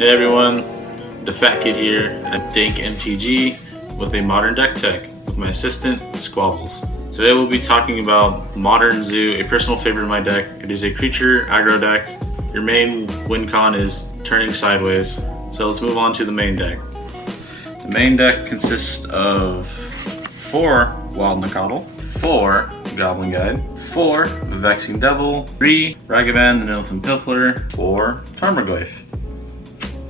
Hey everyone, the Fat Kid here at DankMTG with a modern deck tech with my assistant Squabbles. Today we'll be talking about Modern Zoo, a personal favorite of my deck. It is a creature aggro deck. Your main win con is turning sideways. So let's move on to the main deck. The main deck consists of 4 Wild Nacatl, 4 Goblin Guide, 4 Vexing Devil, 3 Ragavan the Nilfin Pilferer, 4 Tarmogoyf,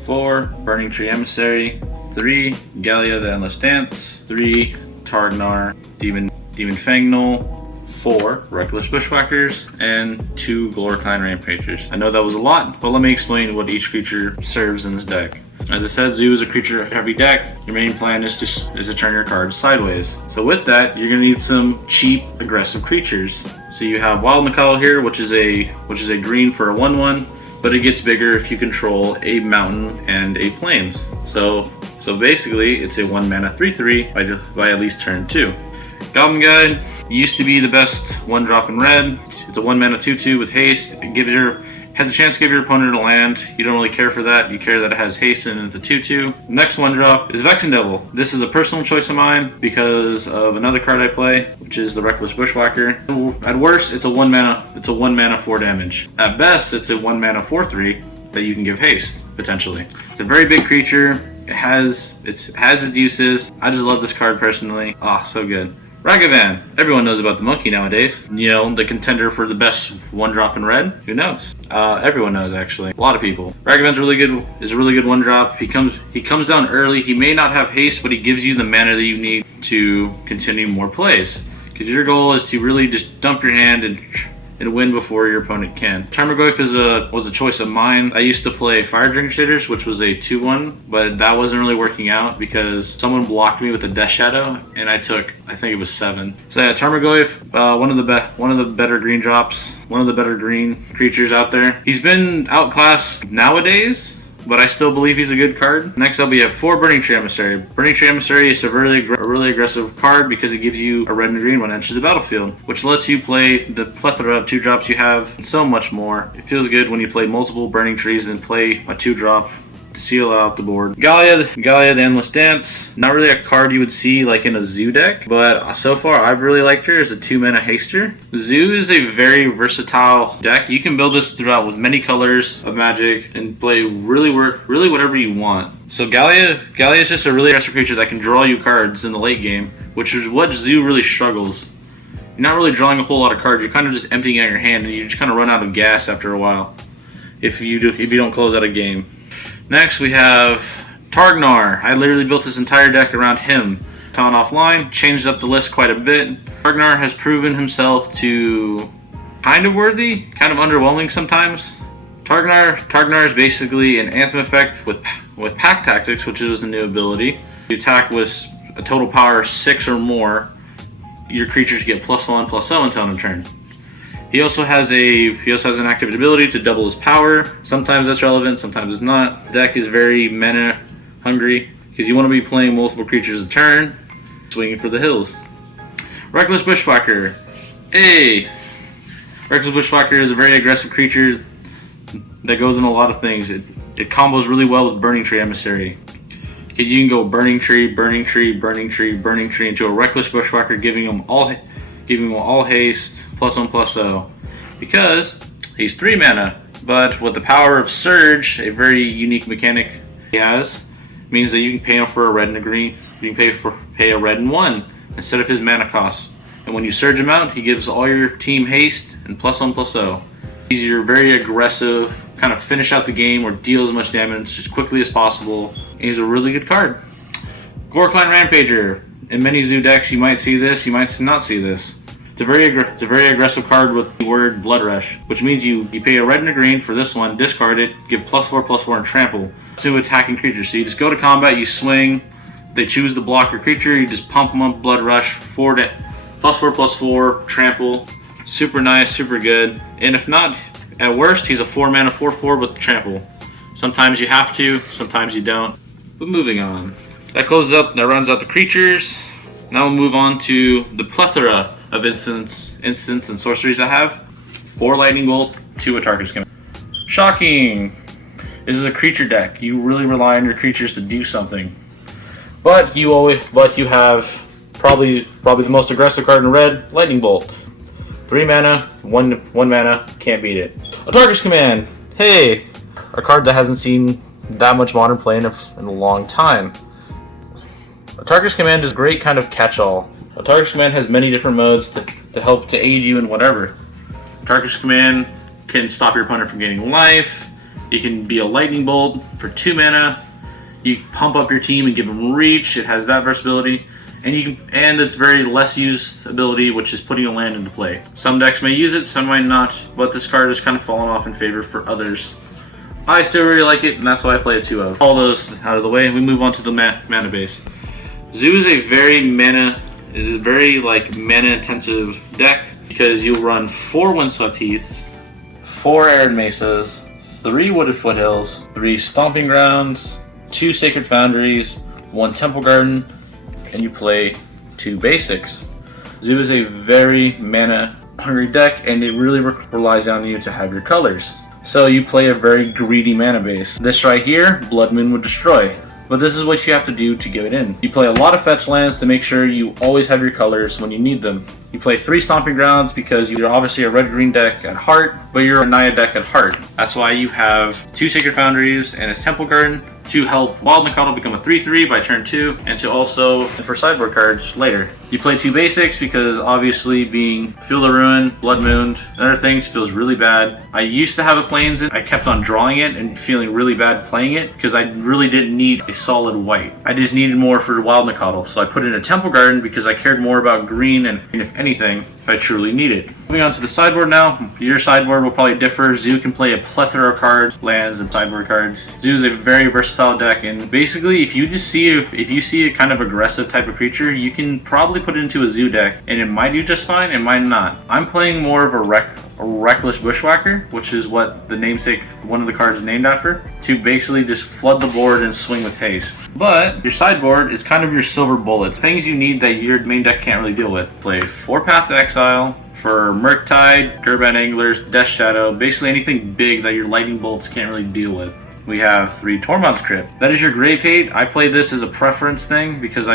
4 Burning-Tree Emissary, 3 Gallia the Endless Dance, 3 Targ Demon-Fang Gnoll, 4 Reckless Bushwhackers, and 2 Ghor-Clan Rampagers. I know that was a lot, but let me explain what each creature serves in this deck. As I said, Zoo is a creature heavy deck. Your main plan is to turn your cards sideways. So with that, you're gonna need some cheap, aggressive creatures. So you have Wild Nacatl here, which is a green for a 1/1, but it gets bigger if you control a mountain and a plains. So basically, it's a 1 mana 3/3 by at least turn 2. Goblin Guide used to be the best 1-drop in red. It's a 1 mana 2/2 with haste. It has a chance to give your opponent a land. You don't really care for that. You care that it has haste and it's a 2/2. Next 1-drop is Vexing Devil. This is a personal choice of mine because of another card I play, which is the Reckless Bushwhacker. At worst, it's a 1 mana 4 damage. At best, it's a 1 mana 4/3 that you can give haste potentially. It's a very big creature. It has its uses. I just love this card personally. Ah, so good. Ragavan. Everyone knows about the monkey nowadays. You know, the contender for the best 1-drop in red. Who knows? Everyone knows, actually. A lot of people. Ragavan's is a really good 1-drop. He comes down early. He may not have haste, but he gives you the mana that you need to continue more plays. Because your goal is to really just dump your hand and win before your opponent can. Tarmogoyf was a choice of mine. I used to play Fire Drink Shaders, which was a 2/1, but that wasn't really working out because someone blocked me with a Death Shadow, and I think it was 7. So yeah, Tarmogoyf, one of the better green drops, one of the better green creatures out there. He's been outclassed nowadays, but I still believe he's a good card. Next up, we have 4 Burning-Tree Emissary. Burning-Tree Emissary is a really aggressive card because it gives you a red and green when it enters the battlefield, which lets you play the plethora of 2-drops you have and so much more. It feels good when you play multiple Burning Trees and play a 2-drop to seal out the board. Gallia the Endless Dance. Not really a card you would see like in a Zoo deck, but so far I've really liked her as a 2 mana haster. Zoo is a very versatile deck. You can build this throughout with many colors of Magic and play really whatever you want. So Gallia is just a really aggressive creature that can draw you cards in the late game, which is what Zoo really struggles. You're not really drawing a whole lot of cards. You're kind of just emptying out your hand, and you just kind of run out of gas after a while if you don't close out a game. Next, we have Targ. I literally built this entire deck around him. Found offline, changed up the list quite a bit. Targ has proven himself to kind of worthy, kind of underwhelming sometimes. Targ is basically an Anthem effect with Pack Tactics, which is a new ability. You attack with a total power 6 or more. Your creatures get +1/+0 until end of turn. He also has an active ability to double his power. Sometimes that's relevant, sometimes it's not. The deck is very mana hungry because you want to be playing multiple creatures a turn, swinging for the hills. Reckless Bushwhacker. Reckless Bushwhacker is a very aggressive creature that goes in a lot of things. It combos really well with Burning-Tree Emissary. Because you can go Burning-Tree into a Reckless Bushwhacker, giving him all haste, +1/+0, because he's 3 mana. But with the power of Surge, a very unique mechanic he has, means that you can pay him for a red and a green. You can pay a red and 1 instead of his mana cost. And when you Surge him out, he gives all your team haste and +1/+0. He's your very aggressive, kind of finish out the game or deal as much damage as quickly as possible. And he's a really good card. Ghor-Clan Rampager. In many Zoo decks, you might see this, you might not see this. It's a very aggressive card with the word Blood Rush, which means you pay a red and a green for this one, discard it, give +4/+4 and trample to attacking creatures. So you just go to combat, you swing, they choose to block your creature, you just pump them up Blood Rush, +4/+4, trample. Super nice, super good. And if not, at worst, he's a 4 mana 4/4 with trample. Sometimes you have to, sometimes you don't. But moving on. That runs out the creatures. Now we'll move on to the plethora of instants and sorceries I have. 4 Lightning Bolt, 2 Atarka. Shocking! This is a creature deck. You really rely on your creatures to do something. But you have probably the most aggressive card in red, Lightning Bolt. 3 mana, 1 mana, can't beat it. Atarka's Command. Hey, a card that hasn't seen that much modern play in a long time. Atarka's Command is a great kind of catch-all. Atarka's Command has many different modes to help to aid you in whatever. Atarka's Command can stop your opponent from gaining life. It can be a Lightning Bolt for 2 mana. You pump up your team and give them reach. It has that versatility. And it's very less used ability, which is putting a land into play. Some decks may use it, some might not, but this card has kind of fallen off in favor for others. I still really like it, and that's why I play a 2 of. All those out of the way, we move on to the mana base. Zoo is a very mana intensive deck because you'll run 4 Windswept Heaths, 4 Arid Mesas, 3 Wooded Foothills, 3 Stomping Grounds, 2 Sacred Foundries, 1 Temple Garden, and you play 2 basics. Zoo is a very mana hungry deck, and it really relies on you to have your colors. So you play a very greedy mana base. This right here, Blood Moon would destroy. But this is what you have to do to get it in. You play a lot of fetch lands to make sure you always have your colors when you need them. You play 3 Stomping Grounds because you're obviously a red-green deck at heart, but you're a Naya deck at heart. That's why you have 2 Sacred Foundries and a Temple Garden to help Wild Nacatl become a 3/3 by turn 2, and to also for sideboard cards later. You play 2 basics because obviously being Feel the Ruin, Blood Moon, and other things feels really bad. I used to have a Plains in. I kept on drawing it and feeling really bad playing it because I really didn't need a solid white. I just needed more for Wild Nacatl, so I put in a Temple Garden because I cared more about green and if anything, if I truly need it. Moving on to the sideboard now. Your sideboard will probably differ. Zoo can play a plethora of cards, lands, and sideboard cards. Zoo is a very versatile deck, and basically if you see a kind of aggressive type of creature, you can probably put it into a Zoo deck, and it might do just fine, it might not. I'm playing more of a Reckless Bushwhacker, which is what the namesake, one of the cards is named after, to basically just flood the board and swing with haste. But your sideboard is kind of your silver bullets, things you need that your main deck can't really deal with. Play 4 Path to Exile for Murktide, Durban Anglers, Death Shadow, basically anything big that your lightning bolts can't really deal with. We have 3 Tormod's Crypt. That is your Grave Hate. I play this as a preference thing because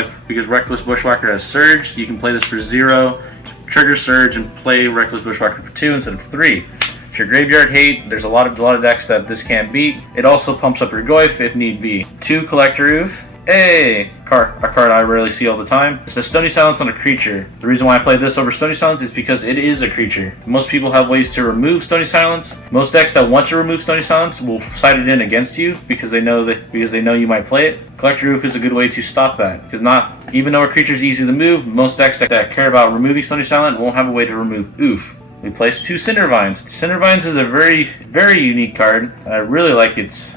Reckless Bushwhacker has Surge. You can play this for 0, trigger Surge, and play Reckless Bushwhacker for 2 instead of 3. It's your Graveyard Hate. There's a lot of decks that this can't beat. It also pumps up your Goyf if need be. 2 Collector Ouphe. Hey! A card I rarely see all the time. It's a Stony Silence on a creature. The reason why I play this over Stony Silence is because it is a creature. Most people have ways to remove Stony Silence. Most decks that want to remove Stony Silence will side it in against you because they know you might play it. Collector Ouphe is a good way to stop that. Even though a creature is easy to move, most decks that care about removing Stony Silence won't have a way to remove Ouphe. We place 2 Cindervines. Cindervines is a very, very unique card. I really like its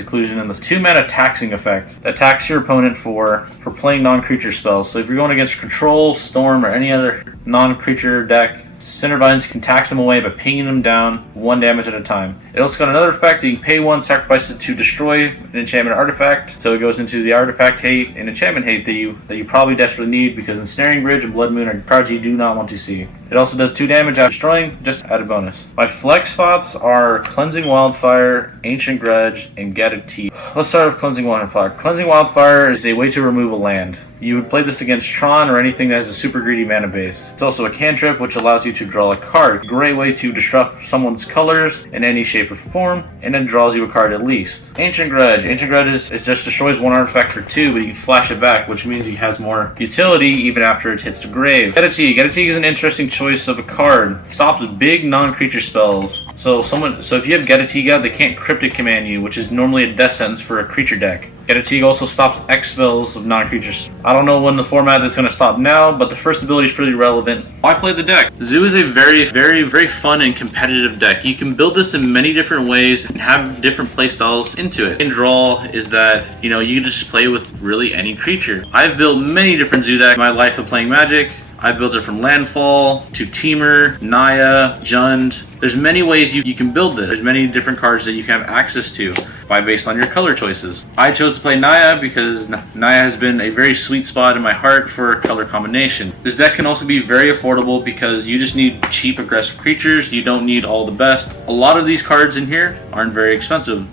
inclusion in the 2 mana taxing effect that attacks your opponent for playing non-creature spells. So if you're going against Control, Storm, or any other non-creature deck, Cindervines can tax them away by pinging them down 1 damage at a time. It also got another effect. You can pay 1, sacrifice it to destroy an enchantment artifact. So it goes into the artifact hate and enchantment hate that you probably desperately need because Ensnaring Bridge and Blood Moon are cards you do not want to see. It also does 2 damage after destroying, just add a bonus. My flex spots are Cleansing Wildfire, Ancient Grudge, and Gaddock Teeg. Let's start with Cleansing Wildfire. Cleansing Wildfire is a way to remove a land. You would play this against Tron or anything that has a super greedy mana base. It's also a cantrip which allows you to draw a card. Great way to disrupt someone's colors in any shape or form, and then draws you a card at least. Ancient Grudge. Ancient Grudge it just destroys 1 artifact for 2, but you can flash it back, which means he has more utility even after it hits the grave. Gaddock Teeg. Gaddock Teeg is an interesting choice of a card. Stops big non-creature spells. So if you have Gaddock Teeg out, they can't Cryptic Command you, which is normally a death sentence for a creature deck. Gaddock Teeg also stops X spells of non-creatures. I don't know when the format that's going to stop now, but the first ability is pretty relevant. I play the deck. Zoo is a very, very, very fun and competitive deck. You can build this in many different ways and have different playstyles into it. In draw is that, you can just play with really any creature. I've built many different Zoo decks in my life of playing Magic. I've built it from Landfall to Teamer, Naya, Jund. There's many ways you can build this. There's many different cards that you can have access to based on your color choices. I chose to play Naya because Naya has been a very sweet spot in my heart for color combination. This deck can also be very affordable because you just need cheap aggressive creatures. You don't need all the best. A lot of these cards in here aren't very expensive.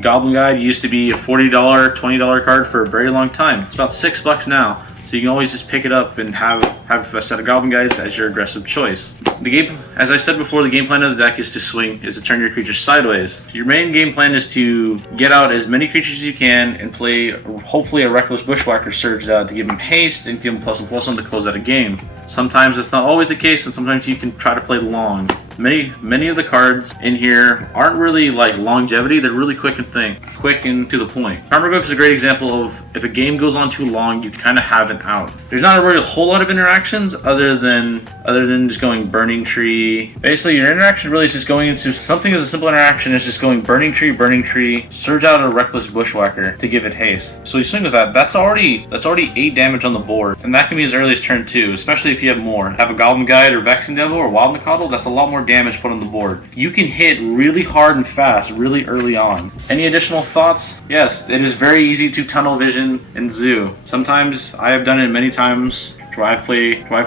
Goblin Guide used to be a $40, $20 card for a very long time. It's about $6 now. So you can always just pick it up and have a set of Goblin Guides as your aggressive choice. The game, as I said before, the game plan of the deck is to turn your creatures sideways. Your main game plan is to get out as many creatures as you can and play hopefully a Reckless Bushwhacker Surge out to give them haste and give them +1/+1 to close out a game. Sometimes that's not always the case, and sometimes you can try to play long. Many of the cards in here aren't really like longevity, they're really quick and to the point. Tarmogoyf is a great example of if a game goes on too long, you kind of have an out. There's not really a whole lot of interactions other than just going Burning-Tree. Basically, your interaction really is just going into something as a simple interaction is just going Burning-Tree, surge out a Reckless Bushwhacker to give it haste. So you swing with that. That's already 8 damage on the board, and that can be as early as turn 2, especially if you have more. Have a Goblin Guide or Vexing Devil or Wild Nacatl, that's a lot more damage put on the board. You can hit really hard and fast really early on. Any additional thoughts? Yes, it is very easy to tunnel vision in Zoo. Sometimes I have done it many times where I've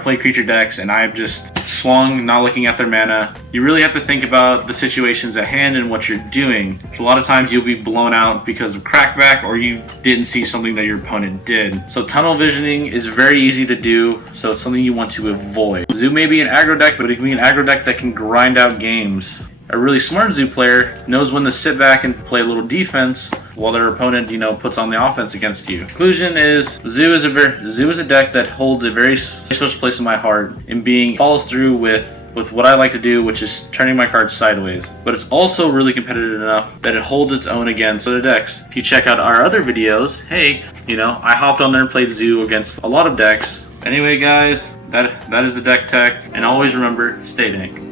played creature decks and I've just swung, not looking at their mana. You really have to think about the situations at hand and what you're doing. So a lot of times you'll be blown out because of crackback or you didn't see something that your opponent did. So tunnel visioning is very easy to do, so it's something you want to avoid. Zoo may be an aggro deck, but it can be an aggro deck that can grind out games. A really smart Zoo player knows when to sit back and play a little defense while their opponent, puts on the offense against you. Conclusion is Zoo is a deck that holds a very special place in my heart and follows through with what I like to do, which is turning my cards sideways. But it's also really competitive enough that it holds its own against other decks. If you check out our other videos, hey, I hopped on there and played Zoo against a lot of decks. Anyway, guys, that is the deck tech, and always remember, stay dank.